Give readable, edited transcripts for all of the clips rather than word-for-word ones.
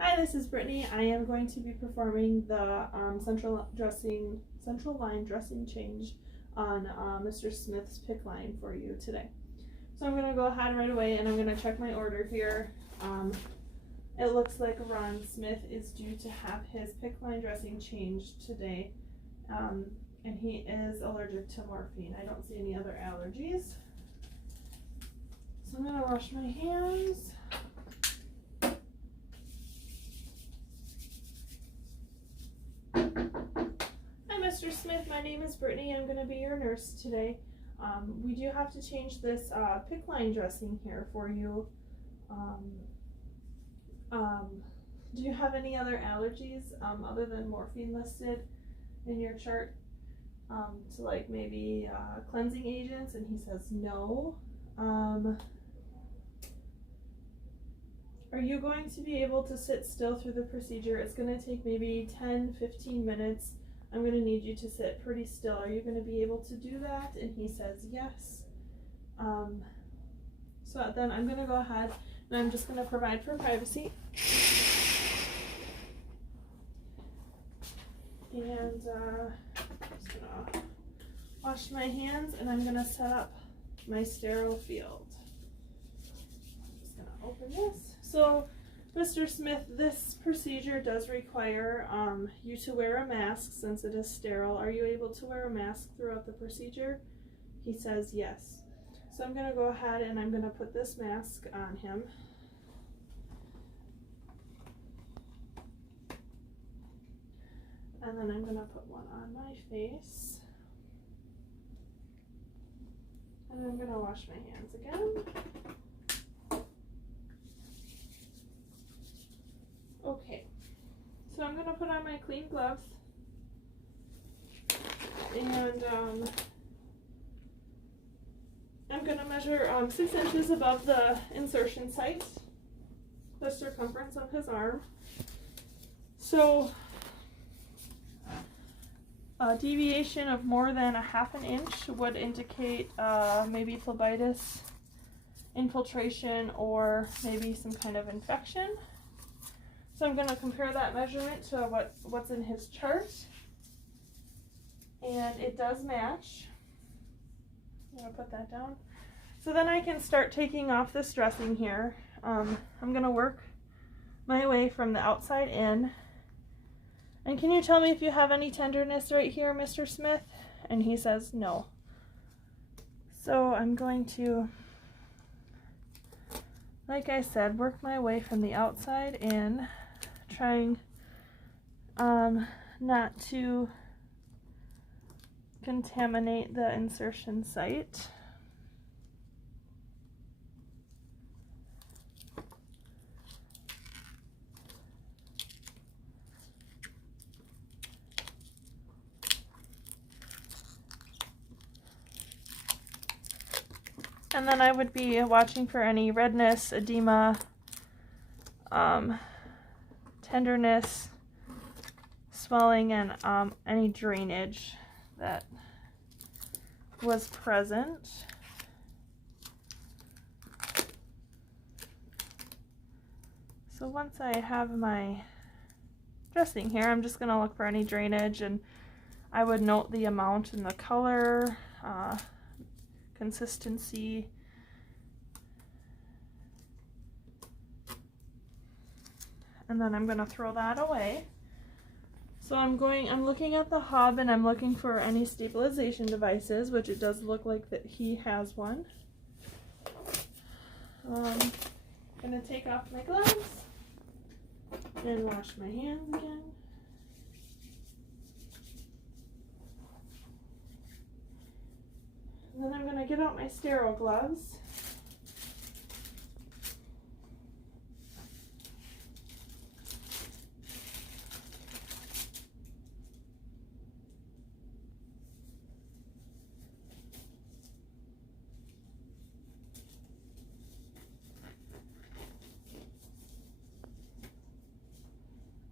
Hi, this is Brittany. I am going to be performing the central line dressing change on Mr. Smith's PICC line for you today. So I'm going to go ahead right away and I'm going to check my order here. It looks like Ron Smith is due to have his PICC line dressing changed today, and he is allergic to morphine. I don't see any other allergies. So I'm going to wash my hands. Mr. Smith, my name is Brittany. I'm going to be your nurse today. We do have to change this PICC line dressing here for you. Do you have any other allergies other than morphine listed in your chart? To like maybe cleansing agents? And he says no. Are you going to be able to sit still through the procedure? It's going to take maybe 10-15 minutes. I'm going to need you to sit pretty still. Are you going to be able to do that? And he says yes. So then I'm going to go ahead and I'm just going to provide for privacy. And just going to wash my hands and I'm going to set up my sterile field. I'm just going to open this. So Mr. Smith, this procedure does require you to wear a mask since it is sterile. Are you able to wear a mask throughout the procedure? He says yes. So I'm going to go ahead and I'm going to put this mask on him. And then I'm going to put one on my face. And I'm going to wash my hands again. Okay, so I'm going to put on my clean gloves, and I'm going to measure 6 inches above the insertion site, the circumference of his arm. So a deviation of more than 1/2 inch would indicate maybe phlebitis, infiltration, or maybe some kind of infection. So I'm going to compare that measurement to what's in his chart, and it does match. I'm going to put that down. So then I can start taking off this dressing here. I'm going to work my way from the outside in. And can you tell me if you have any tenderness right here, Mr. Smith? And he says no. So I'm going to, like I said, work my way from the outside in, trying not to contaminate the insertion site. And then I would be watching for any redness, edema, tenderness, swelling, and any drainage that was present. So once I have my dressing here, I'm just going to look for any drainage, and I would note the amount and the color, consistency. And then I'm going to throw that away. So I'm looking at the hub and I'm looking for any stabilization devices, which it does look like that he has one. I'm going to take off my gloves and wash my hands again. And then I'm going to get out my sterile gloves.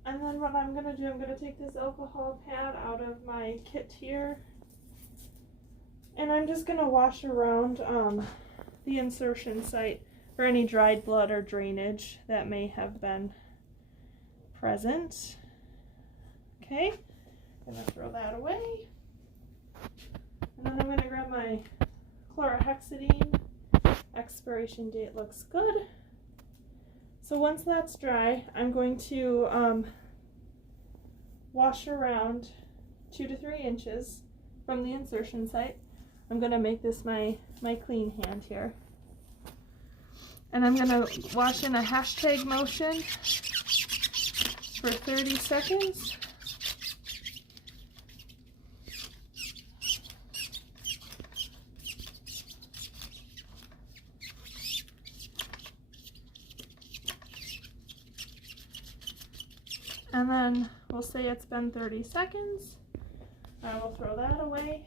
And then what I'm going to do, I'm going to take this alcohol pad out of my kit here. And I'm just going to wash around the insertion site for any dried blood or drainage that may have been present. Okay, I'm gonna throw that away. And then I'm gonna grab my chlorhexidine. Expiration date looks good. So once that's dry, I'm going to wash around 2 to 3 inches from the insertion site. I'm going to make this my clean hand here. And I'm going to wash in a hashtag motion for 30 seconds. And then we'll say it's been 30 seconds. I will throw that away.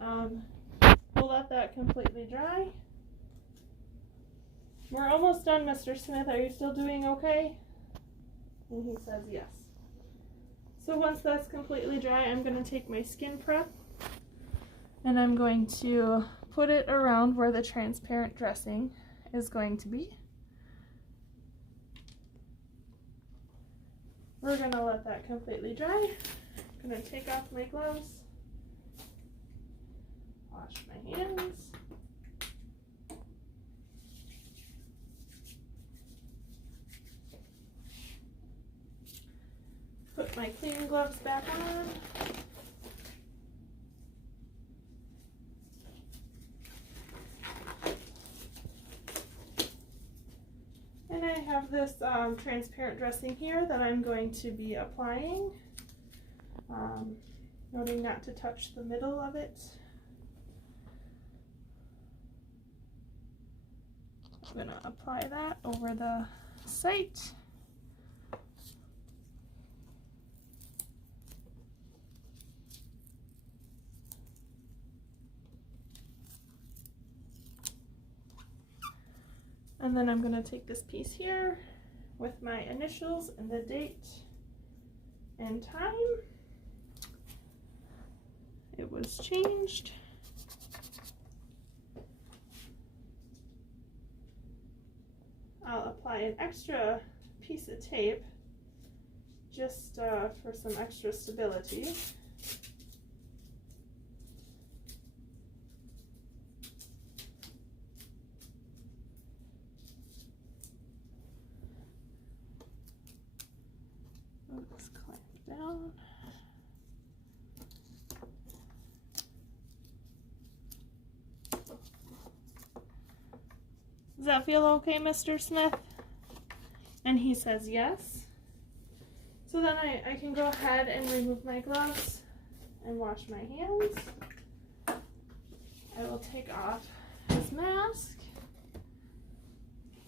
We'll let that completely dry. We're almost done, Mr. Smith. Are you still doing okay? And he says yes. So once that's completely dry, I'm going to take my skin prep and I'm going to put it around where the transparent dressing is going to be. We're going to let that completely dry. I'm going to take off my gloves, wash my hands. Put my clean gloves back on. And I have this transparent dressing here that I'm going to be applying. Noting not to touch the middle of it. I'm going to apply that over the site. And then I'm going to take this piece here with my initials and the date and time it was changed. I'll apply an extra piece of tape just for some extra stability. Let's clamp down. Does that feel okay, Mr. Smith? And he says yes. So then I can go ahead and remove my gloves and wash my hands. I will take off his mask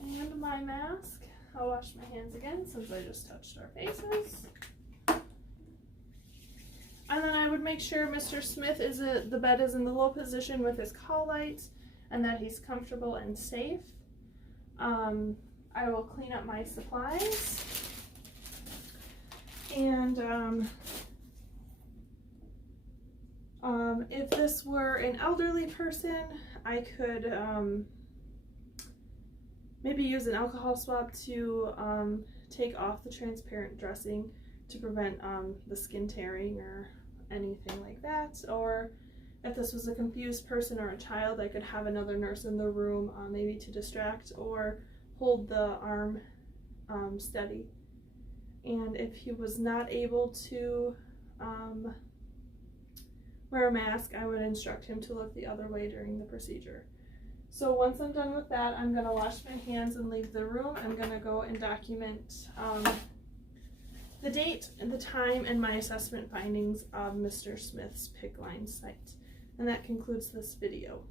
and my mask. I'll wash my hands again since I just touched our faces. And then I would make sure Mr. Smith the bed is in the low position with his call lights and that he's comfortable and safe. I will clean up my supplies. And if this were an elderly person, I could maybe use an alcohol swab to take off the transparent dressing to prevent the skin tearing or anything like that. Or if this was a confused person or a child, I could have another nurse in the room maybe to distract or hold the arm steady. And if he was not able to wear a mask, I would instruct him to look the other way during the procedure. So once I'm done with that, I'm going to wash my hands and leave the room. I'm going to go and document the date and the time and my assessment findings of Mr. Smith's PICC line site. And that concludes this video.